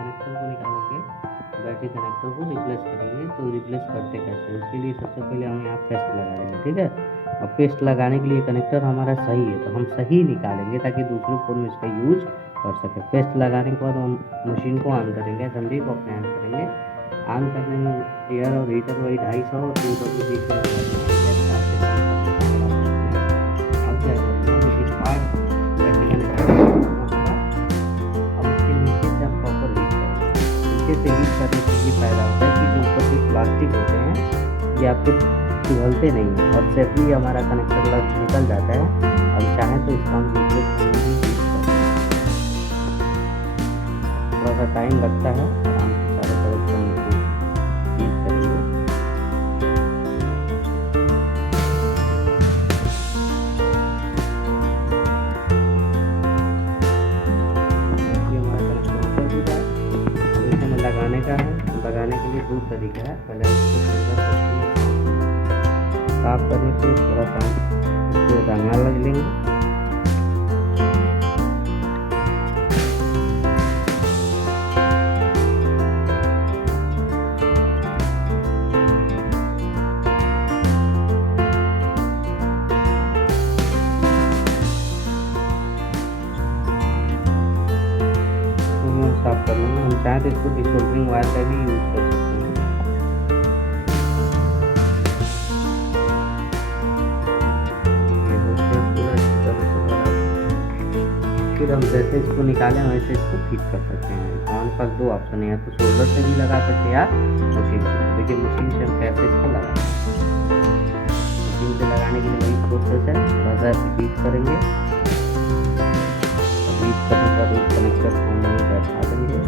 Connector को निकालेंगे, battery connector को रिप्लेस करेंगे। तो रिप्लेस करते कैसे, उसके लिए सबसे पहले हम यहाँ पेस्ट लगा देंगे, ठीक है। और पेस्ट लगाने के लिए कनेक्टर हमारा सही है तो हम सही निकालेंगे ताकि दूसरे फ़ोन में इसका यूज कर सके। पेस्ट लगाने के बाद हम मशीन को ऑन करेंगे, असेंबली को अपने ऑन करेंगे। ऑन करने में एयर और हीटर वही 250 और 300 के बीच में से हीट करने से ये फायदा होता है कि जो ऊपर के प्लास्टिक होते हैं ये आपके पिघलते नहीं हैं और सेफली हमारा कनेक्टर लग निकल जाता है। हम चाहें तो इसका हम दूसरे फ़ोन में भी यूज कर सकते हैं। थोड़ा सा टाइम लगता है, आराम से सारे कनेक्शन को यूज करेंगे। लगाने का है, लगाने के लिए 2 तरीका है। पहले इसको साफ करने के लिए थोड़ा सा इसको रंगा लग लेंगे। साफ कर लेंगे। हम चाहें तो इसको डिसोल्डरिंग वायर का भी यूज कर सकते हैं। फिर हम जैसे इसको निकालें वैसे इसको फिट कर सकते हैं। हमारे पास 2 ऑप्शन है, या तो सोल्डर से भी लगा सकते हैं या मशीन से। देखिए मशीन से हम कैसे इसको लगाएं। मशीन से लगाने के लिए वही प्रोसेस है, थोड़ा सा हीट करेंगे। हीट करने के बाद कनेक्टर को हम वहीं बैठा देंगे।